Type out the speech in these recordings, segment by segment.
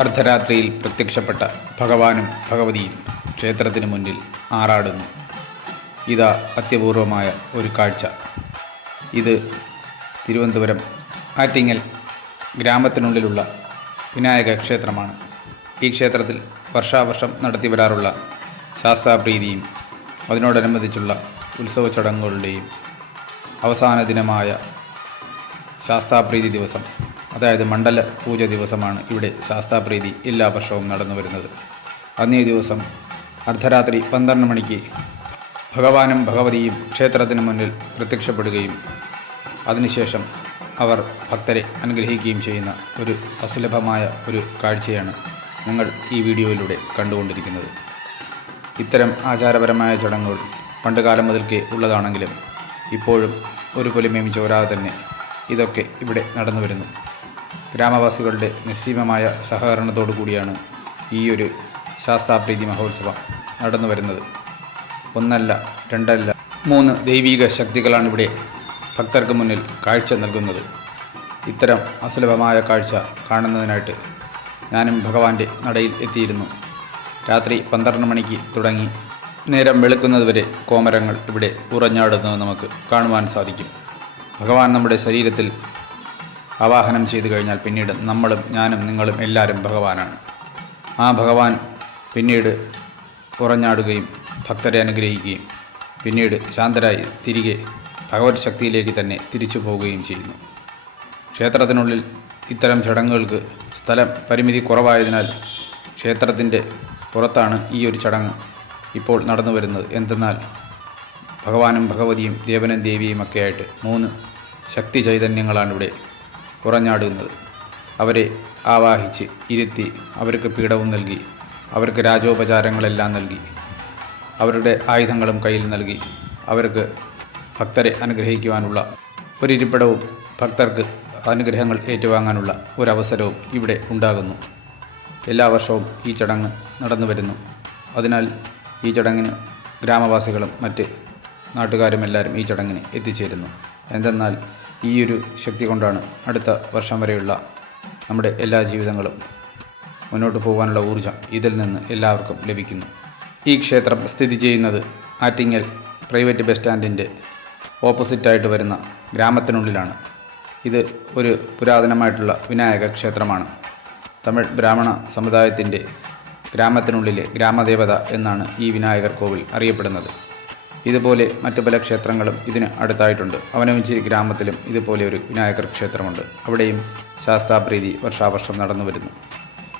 അർദ്ധരാത്രിയിൽ പ്രത്യക്ഷപ്പെട്ട ഭഗവാനും ഭഗവതിയും ക്ഷേത്രത്തിന് മുന്നിൽ ആറാടുന്നു. ഇതാ അത്യപൂർവമായ ഒരു കാഴ്ച. ഇത് തിരുവനന്തപുരം ആറ്റിങ്ങൽ ഗ്രാമത്തിനുള്ളിലുള്ള വിനായക ക്ഷേത്രമാണ്. ഈ ക്ഷേത്രത്തിൽ വർഷാവർഷം നടത്തി വരാറുള്ള ശാസ്താപ്രീതിയും അതിനോടനുബന്ധിച്ചുള്ള ഉത്സവ ചടങ്ങുകളുടെയും അവസാന ദിനമായ ശാസ്താപ്രീതി ദിവസം അതായത് മണ്ഡല പൂജ ദിവസമാണ് ഇവിടെ ശാസ്താപ്രീതി എല്ലാ വർഷവും നടന്നു വരുന്നത്. അന്നേ ദിവസം അർദ്ധരാത്രി പന്ത്രണ്ട് മണിക്ക് ഭഗവാനും ഭഗവതിയും ക്ഷേത്രത്തിന് മുന്നിൽ പ്രത്യക്ഷപ്പെടുകയും അതിനുശേഷം അവർ ഭക്തരെ അനുഗ്രഹിക്കുകയും ചെയ്യുന്ന ഒരു അസുലഭമായ ഒരു കാഴ്ചയാണ് നിങ്ങൾ ഈ വീഡിയോയിലൂടെ കണ്ടുകൊണ്ടിരിക്കുന്നത്. ഇത്തരം ആചാരപരമായ ചടങ്ങുകൾ പണ്ടുകാലം മുതൽക്കേ ഉള്ളതാണെങ്കിലും ഇപ്പോഴും ഒരു പൊലിമയും ചോരാതെ തന്നെ ഇതൊക്കെ ഇവിടെ നടന്നു വരുന്നു. ഗ്രാമവാസികളുടെ നിസ്സീമമായ സഹകരണത്തോടു കൂടിയാണ് ഈ ഒരു ശാസ്താപ്രീതി മഹോത്സവം നടന്നു വരുന്നത്. ഒന്നല്ല രണ്ടല്ല മൂന്ന് ദൈവീക ശക്തികളാണ് ഇവിടെ ഭക്തർക്ക് മുന്നിൽ കാഴ്ച നൽകുന്നത്. ഇത്തരം അസുലഭമായ കാഴ്ച കാണുന്നതിനായിട്ട് ഞാനും ഭഗവാന്റെ നടയിൽ എത്തിയിരുന്നു. രാത്രി പന്ത്രണ്ട് മണിക്ക് തുടങ്ങി നേരം വെളുക്കുന്നതുവരെ കോമരങ്ങൾ ഇവിടെ ഉറഞ്ഞാടുന്നത് നമുക്ക് കാണുവാൻ സാധിക്കും. ഭഗവാൻ നമ്മുടെ ശരീരത്തിൽ ആവാഹനം ചെയ്തു കഴിഞ്ഞാൽ പിന്നീട് നമ്മളും ഞാനും നിങ്ങളും എല്ലാവരും ഭഗവാനാണ്. ആ ഭഗവാൻ പിന്നീട് ഉറഞ്ഞാടുകയും ഭക്തരെ അനുഗ്രഹിക്കുകയും പിന്നീട് ശാന്തരായി തിരികെ ഭഗവത് ശക്തിയിലേക്ക് തന്നെ തിരിച്ചു പോവുകയും ചെയ്യുന്നു. ക്ഷേത്രത്തിനുള്ളിൽ ഇത്തരം ചടങ്ങുകൾക്ക് സ്ഥലം പരിമിതി കുറവായതിനാൽ ക്ഷേത്രത്തിന്റെ പുറത്താണ് ഈ ഒരു ചടങ്ങ് ഇപ്പോൾ നടന്നു വരുന്നത്. എന്തെന്നാൽ ഭഗവാനും ഭഗവതിയും ദേവനും ദേവിയും ഒക്കെ ആയിട്ട് മൂന്ന് ശക്തി ചൈതന്യങ്ങളാണ് ഇവിടെ കുറഞ്ഞാടുന്നത്. അവരെ ആവാഹിച്ച് ഇരുത്തി അവർക്ക് പീഠവും നൽകി അവർക്ക് രാജോപചാരങ്ങളെല്ലാം നൽകി അവരുടെ ആയുധങ്ങളും കയ്യിൽ നൽകി അവർക്ക് ഭക്തരെ അനുഗ്രഹിക്കുവാനുള്ള ഒരിരിപ്പിടവും ഭക്തർക്ക് അനുഗ്രഹങ്ങൾ ഏറ്റുവാങ്ങാനുള്ള ഒരവസരവും ഇവിടെ ഉണ്ടാകുന്നു. എല്ലാ വർഷവും ഈ ചടങ്ങ് നടന്നു വരുന്നു. അതിനാൽ ഈ ചടങ്ങിന് ഗ്രാമവാസികളും മറ്റ് നാട്ടുകാരും എല്ലാവരും ഈ ചടങ്ങിന് എത്തിച്ചേരുന്നു. എന്തെന്നാൽ ഈ ഒരു ശക്തി കൊണ്ടാണ് അടുത്ത വർഷം വരെയുള്ള നമ്മുടെ എല്ലാ ജീവിതങ്ങളും മുന്നോട്ട് പോകാനുള്ള ഊർജം ഇതിൽ നിന്ന് എല്ലാവർക്കും ലഭിക്കുന്നു. ഈ ക്ഷേത്രം സ്ഥിതി ചെയ്യുന്നത് ആറ്റിങ്ങൽ പ്രൈവറ്റ് ബസ് സ്റ്റാൻഡിന്റെ ഓപ്പോസിറ്റായിട്ട് വരുന്ന ഗ്രാമത്തിനുള്ളിലാണ്. ഇത് ഒരു പുരാതനമായിട്ടുള്ള വിനായക ക്ഷേത്രമാണ്. തമിഴ് ബ്രാഹ്മണ സമുദായത്തിന്റെ ഗ്രാമത്തിനുള്ളിലെ ഗ്രാമദേവത എന്നാണ് ഈ വിനായകർ കോവിൽ അറിയപ്പെടുന്നത്. ഇതുപോലെ മറ്റു പല ക്ഷേത്രങ്ങളും ഇതിന് അടുത്തായിട്ടുണ്ട്. അവനവഞ്ചേരി ഗ്രാമത്തിലും ഇതുപോലെ ഒരു വിനായകർ ക്ഷേത്രമുണ്ട്. അവിടെയും ശാസ്താപ്രീതി വർഷാവർഷം നടന്നു വരുന്നു.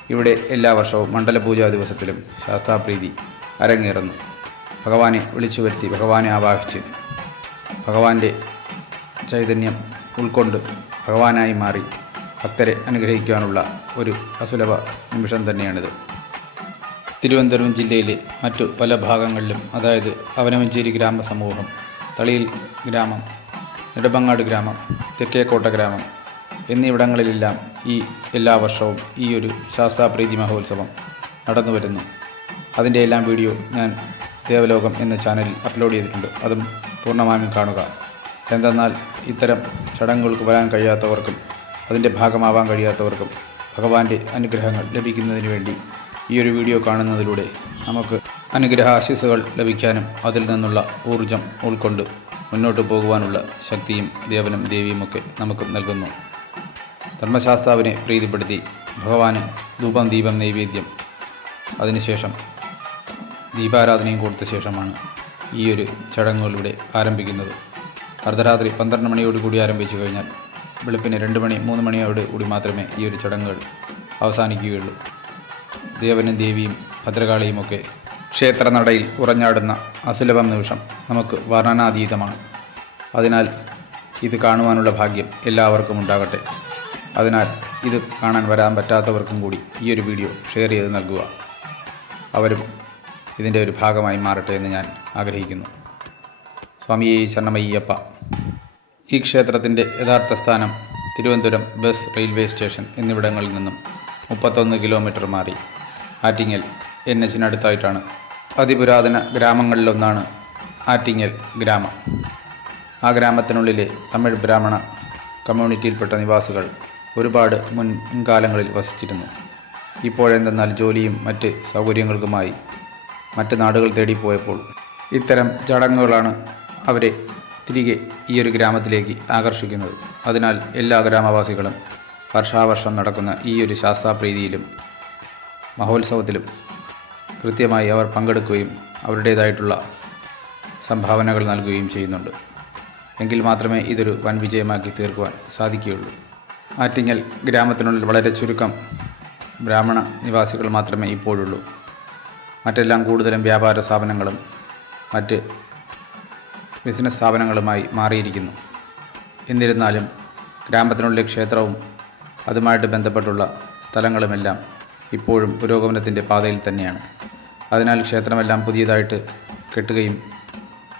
ഇവിടെ എല്ലാ വർഷവും മണ്ഡലപൂജാ ദിവസത്തിലും ശാസ്താപ്രീതി അരങ്ങേറുന്നു. ഭഗവാനെ വിളിച്ചു വരുത്തി ഭഗവാനെ ആവാഹിച്ച് ഭഗവാന്റെ ചൈതന്യം ഉൾക്കൊണ്ട് ഭഗവാനായി മാറി ഭക്തരെ അനുഗ്രഹിക്കാനുള്ള ഒരു അസുലഭ നിമിഷം തന്നെയാണിത്. തിരുവനന്തപുരം ജില്ലയിലെ മറ്റു പല ഭാഗങ്ങളിലും അതായത് അവനമഞ്ചേരി ഗ്രാമസമൂഹം തളിയിൽ ഗ്രാമം നെടുമങ്ങാട് ഗ്രാമം തെക്കേക്കോട്ട ഗ്രാമം എന്നിവിടങ്ങളിലെല്ലാം ഈ എല്ലാ വർഷവും ഈ ഒരു ശാസ്താപ്രീതി മഹോത്സവം നടന്നു വരുന്നു. അതിന്റെ എല്ലാം വീഡിയോ ഞാൻ ദേവലോകം എന്ന ചാനലിൽ അപ്ലോഡ് ചെയ്തിട്ടുണ്ട്. അതും പൂർണമായും കാണുക. എന്തെന്നാൽ ഇത്തരം ചടങ്ങുകൾക്ക് വരാൻ കഴിയാത്തവർക്കും അതിന്റെ ഭാഗമാവാൻ കഴിയാത്തവർക്കും ഭഗവാന്റെ അനുഗ്രഹങ്ങൾ ലഭിക്കുന്നതിന് വേണ്ടി ഈ ഒരു വീഡിയോ കാണുന്നതിലൂടെ നമുക്ക് അനുഗ്രഹാശിസുകൾ ലഭിക്കാനും അതിൽ നിന്നുള്ള ഊർജം ഉൾക്കൊണ്ട് മുന്നോട്ട് പോകുവാനുള്ള ശക്തിയും ദേവനും ദേവിയുമൊക്കെ നമുക്ക് നൽകുന്നു. ധർമ്മശാസ്താവിനെ പ്രീതിപ്പെടുത്തി ഭഗവാന് ധൂപം ദീപം നൈവേദ്യം. അതിനുശേഷം ദീപാരാധനയും കൊടുത്ത ശേഷമാണ് ഈ ഒരു ചടങ്ങുകളിലൂടെ ആരംഭിക്കുന്നത്. അർദ്ധരാത്രി പന്ത്രണ്ട് മണിയോട് കൂടി ആരംഭിച്ചു കഴിഞ്ഞാൽ വെളുപ്പിന് രണ്ട് മണി മൂന്ന് മണിയോട് കൂടി മാത്രമേ ഈ ഒരു ചടങ്ങുകൾ അവസാനിക്കുകയുള്ളൂ. ദേവനും ദേവിയും ഭദ്രകാളിയുമൊക്കെ ക്ഷേത്രനടയിൽ ഉറഞ്ഞാടുന്ന അസുലഭം നിമിഷം നമുക്ക് വർണനാതീതമാണ്. അതിനാൽ ഇത് കാണുവാനുള്ള ഭാഗ്യം എല്ലാവർക്കും ഉണ്ടാകട്ടെ. അതിനാൽ ഇത് കാണാൻ വരാൻ പറ്റാത്തവർക്കും കൂടി ഈ ഒരു വീഡിയോ ഷെയർ ചെയ്ത് നൽകുക. അവരും ഇതിന്റെ ഒരു ഭാഗമായി മാറട്ടെ എന്ന് ഞാൻ ആഗ്രഹിക്കുന്നു. സ്വാമിയെ ശരണമയ്യപ്പ. ഈ ക്ഷേത്രത്തിന്റെ യഥാർത്ഥ സ്ഥാനം തിരുവനന്തപുരം ബസ് റെയിൽവേ സ്റ്റേഷൻ എന്നിവിടങ്ങളിൽ നിന്നും മുപ്പത്തൊന്ന് കിലോമീറ്റർ മാറി. ആറ്റിങ്ങൽ എൻ എച്ചിനടുത്തായിട്ടാണ് അതിപുരാതന ഗ്രാമങ്ങളിലൊന്നാണ് ആറ്റിങ്ങൽ ഗ്രാമം. ആ ഗ്രാമത്തിനുള്ളിലെ തമിഴ് ബ്രാഹ്മണ കമ്മ്യൂണിറ്റിയിൽപ്പെട്ട നിവാസികൾ ഒരുപാട് മുൻകാലങ്ങളിൽ വസിച്ചിരുന്നു. ഇപ്പോഴെന്തെന്നാൽ ജോലിയും മറ്റ് സൗകര്യങ്ങൾക്കുമായി മറ്റ് നാടുകൾ തേടിപ്പോയപ്പോൾ ഇത്തരം ചടങ്ങുകളാണ് അവരെ തിരികെ ഈ ഒരു ഗ്രാമത്തിലേക്ക് ആകർഷിക്കുന്നത്. അതിനാൽ എല്ലാ ഗ്രാമവാസികളും വർഷാവർഷം നടക്കുന്ന ഈ ഒരു ശാസ്ത്രാപ്രീതിയിലും മഹോത്സവത്തിലും കൃത്യമായി അവർ പങ്കെടുക്കുകയും അവരുടേതായിട്ടുള്ള സംഭാവനകൾ നൽകുകയും ചെയ്യുന്നുണ്ട്. എങ്കിൽ മാത്രമേ ഇതൊരു വൻ വിജയമാക്കി തീർക്കുവാൻ സാധിക്കുകയുള്ളൂ. ആറ്റിങ്ങൽ ഗ്രാമത്തിനുള്ളിൽ വളരെ ചുരുക്കം ബ്രാഹ്മണ നിവാസികൾ മാത്രമേ ഇപ്പോഴുള്ളൂ. മറ്റെല്ലാം കൂടുതലും വ്യാപാര സ്ഥാപനങ്ങളും മറ്റ് ബിസിനസ് സ്ഥാപനങ്ങളുമായി മാറിയിരിക്കുന്നു. എന്നിരുന്നാലും ഗ്രാമത്തിനുള്ളിലെ ക്ഷേത്രവും അതുമായിട്ട് ബന്ധപ്പെട്ടുള്ള സ്ഥലങ്ങളുമെല്ലാം ഇപ്പോഴും പുരോഗമനത്തിന്റെ പാതയിൽ തന്നെയാണ്. അതിനാൽ ക്ഷേത്രമെല്ലാം പുതിയതായിട്ട് കെട്ടുകയും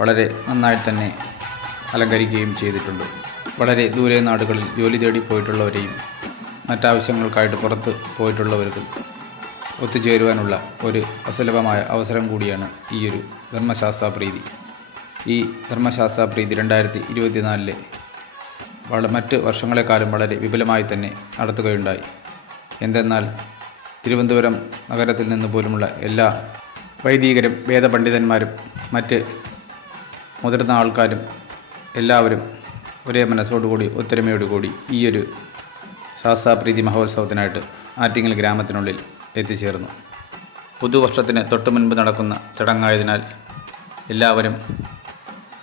വളരെ നന്നായി തന്നെ അലങ്കരിക്കുകയും ചെയ്തിട്ടുണ്ട്. വളരെ ദൂരെ നാടുകളിൽ ജോലി തേടി പോയിട്ടുള്ളവരെയും മറ്റാവശ്യങ്ങൾക്കായിട്ട് പുറത്ത് പോയിട്ടുള്ളവർക്കും ഒത്തുചേരുവാനുള്ള ഒരു അസുലഭമായ അവസരം കൂടിയാണ് ഈയൊരു ഒരു ധർമ്മശാസ്ത്ര പ്രീതി ഈ ധർമ്മശാസ്ത്ര പ്രീതി രണ്ടായിരത്തി ഇരുപത്തിനാലിലെ മറ്റ് വർഷങ്ങളെക്കാളും വളരെ വിപുലമായി തന്നെ നടത്തുകയുണ്ടായി. എന്തെന്നാൽ തിരുവനന്തപുരം നഗരത്തിൽ നിന്ന് പോലുമുള്ള എല്ലാ വൈദികരും വേദപണ്ഡിതന്മാരും മറ്റ് മുതിർന്ന ആൾക്കാരും എല്ലാവരും ഒരേ മനസ്സോടുകൂടി ഒത്തൊരുമയോടുകൂടി ഈ ഒരു ശാസ്താപ്രീതി മഹോത്സവത്തിനായിട്ട് ആറ്റിങ്ങൽ ഗ്രാമത്തിനുള്ളിൽ എത്തിച്ചേർന്നു. പുതുവർഷത്തിന് തൊട്ടു മുൻപ് നടക്കുന്ന ചടങ്ങായതിനാൽ എല്ലാവരും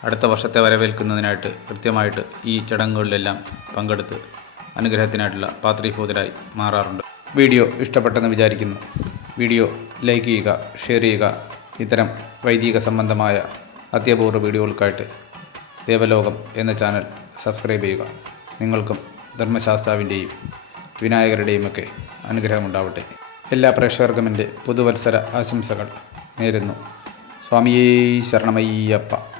അടുത്ത വർഷത്തെ വരവേൽക്കുന്നതിനായിട്ട് കൃത്യമായിട്ട് ഈ ചടങ്ങുകളിലെല്ലാം പങ്കെടുത്ത് അനുഗ്രഹത്തിനായിട്ടുള്ള പാത്രീഭൂതരായി മാറാറുണ്ട്. വീഡിയോ ഇഷ്ടപ്പെട്ടെന്ന് വിചാരിക്കുന്നു. വീഡിയോ ലൈക്ക് ചെയ്യുക ഷെയർ ചെയ്യുക. ഇത്തരം വൈദിക സംബന്ധമായ അത്യപൂർവ വീഡിയോകൾക്കായിട്ട് ദേവലോകം എന്ന ചാനൽ സബ്സ്ക്രൈബ് ചെയ്യുക. നിങ്ങൾക്കും ധർമ്മശാസ്താവിന്റെയും വിനായകരുടെയും ഒക്കെ അനുഗ്രഹമുണ്ടാവട്ടെ. എല്ലാ പ്രേക്ഷകർക്കും എന്റെ പുതുവത്സര ആശംസകൾ നേരുന്നു. സ്വാമിയേ ശരണമയ്യപ്പ.